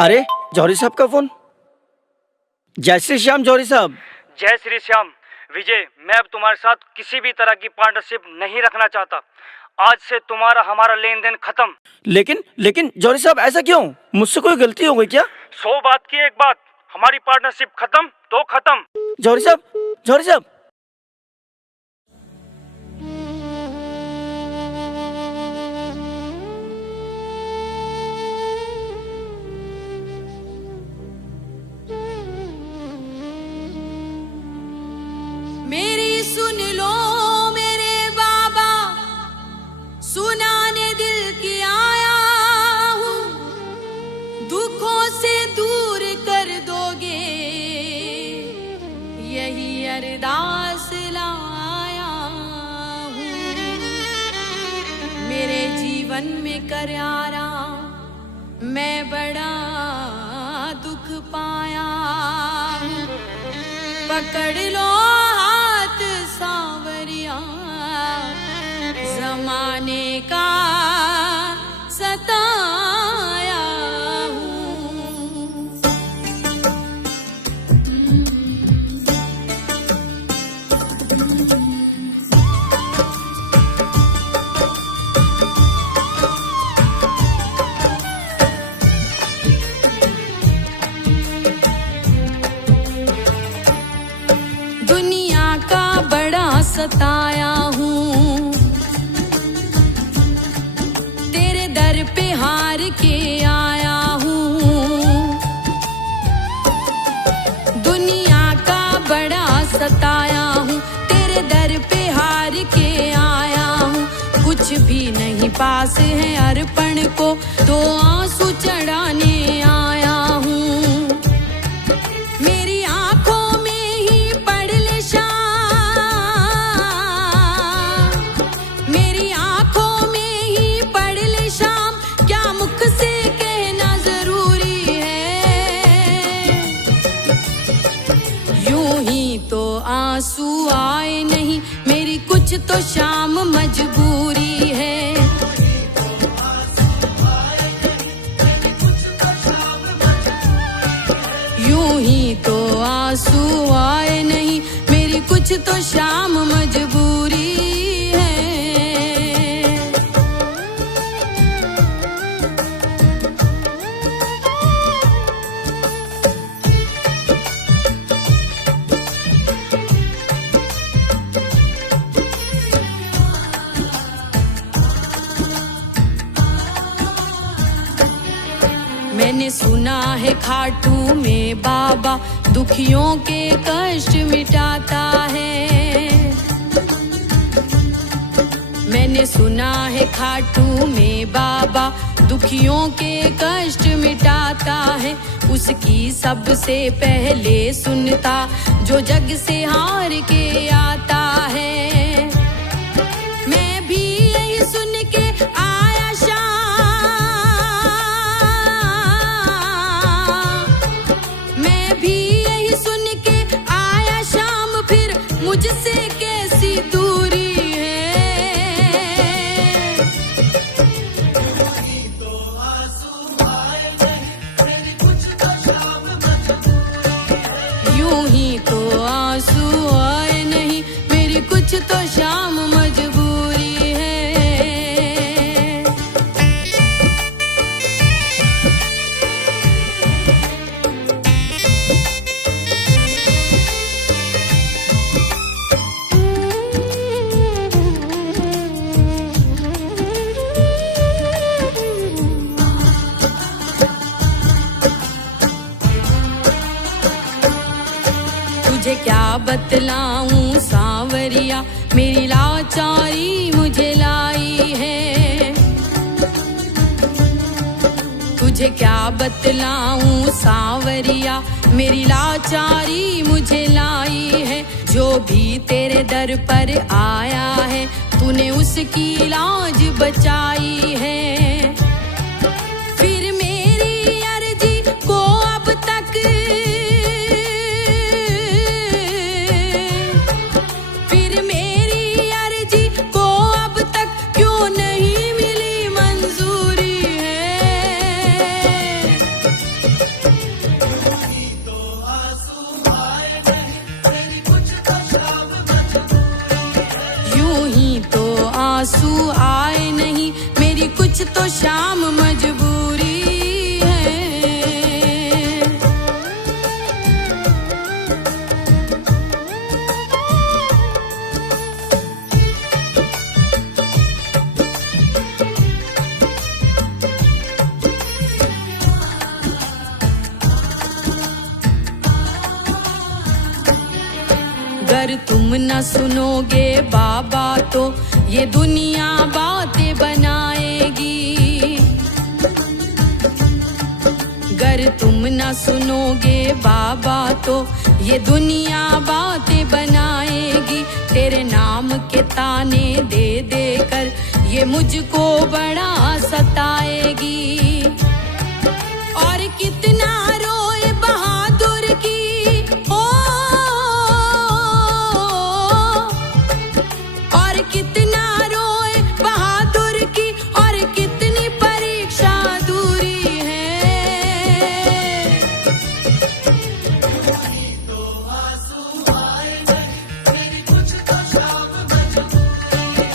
अरे जौहरी साहब का फोन। जय श्री श्याम जौहरी साहब। जय श्री श्याम। विजय, मैं अब तुम्हारे साथ किसी भी तरह की पार्टनरशिप नहीं रखना चाहता। आज से तुम्हारा हमारा लेन देन खत्म। लेकिन जौहरी साहब ऐसा क्यों? मुझसे कोई गलती हो गई क्या? 100 बात की एक बात, हमारी पार्टनरशिप खत्म तो खत्म। जौहरी साहब मेरी सुन लो मेरे बाबा, सुनाने दिल की आया हूँ, दुखों से दूर कर दोगे यही अरदास लाया हूँ। मेरे जीवन में करारा मैं बड़ा दुख पाया हूँ, पकड़ लो जमाने का सताया हूँ। दुनिया का बड़ा सताया हूँ, हार के आया हूँ। दुनिया का बड़ा सताया हूँ, तेरे दर पे हार के आया हूँ। कुछ भी नहीं पास है अर्पण को, तो आंसू चढ़ाने आया हूँ। मेरी आंखों में ही पढ़ ले शाम, मेरी आंखों में ही पढ़ ले शाम, क्या मुख से कहना जरूरी है। यूं ही तो आंसू आए नहीं, मेरी कुछ तो शाम मजबूरी है। यूं ही तो आंसू आए नहीं, मेरी कुछ तो शाम मजबूरी है। मैंने सुना है खाटू में बाबा दुखियों के कष्ट मिटाता है। मैंने सुना है खाटू में बाबा दुखियों के कष्ट मिटाता है। उसकी सबसे पहले सुनता जो जग से हार के आता है। मैं भी यही सुन के आया शाम, मुझसे कैसी दूरी है। तो आंसू आए नहीं, मेरी कुछ तो शाम मजबूरी है। यूं ही तो आंसू आए नहीं, मेरी कुछ तो शाम मजबूरी है। तुझे क्या बतलाऊं सांवरिया, मेरी लाचारी मुझे लाई है। तुझे क्या बतलाऊं सांवरिया, मेरी लाचारी मुझे लाई है। जो भी तेरे दर पर आया है, तूने उसकी लाज बचाई है। फिर मेरी अर्जी को अब तक क्यों नहीं मिली मंजूरी है। कुछ तो शाम मजबूरी है। अगर तुम न सुनोगे बाबा तो ये दुनिया बातें बनाएगी। अगर तुम न सुनोगे बाबा तो ये दुनिया बातें बनाएगी। तेरे नाम के ताने दे दे कर ये मुझको बड़ा सताएगी। और कितना रोए बहादुर की कितना रोए बहादुर की और कितनी परीक्षा दूरी है। तो आंसू आए मेरी कुछ तो शाम मजबूरी है।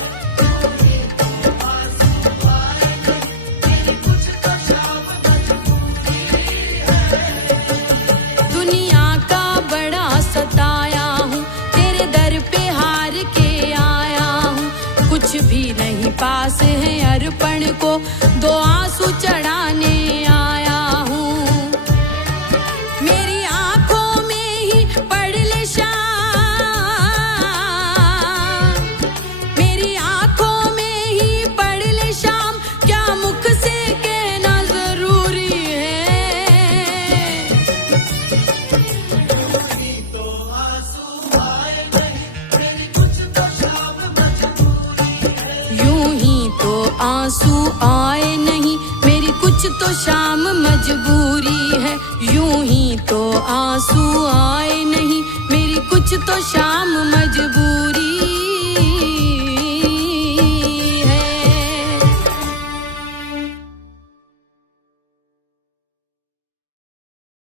दुनिया का बड़ा सताया हूँ तेरे दर पे हार के आया हूँ। कुछ भी नहीं पास है अर्पण को दो आंसू चढ़ाने आया हूँ। मेरी आंखों में ही पढ़ ले शाम, मेरी आंखों में ही पढ़ ले शाम, क्या मुख से कहना जरूरी है। तो आंसू आए नहीं मेरी कुछ तो शाम यूं ही तो आंसू आए नहीं मेरी कुछ तो शाम मजबूरी है। यूं ही तो आंसू आए नहीं मेरी कुछ तो शाम मजबूरी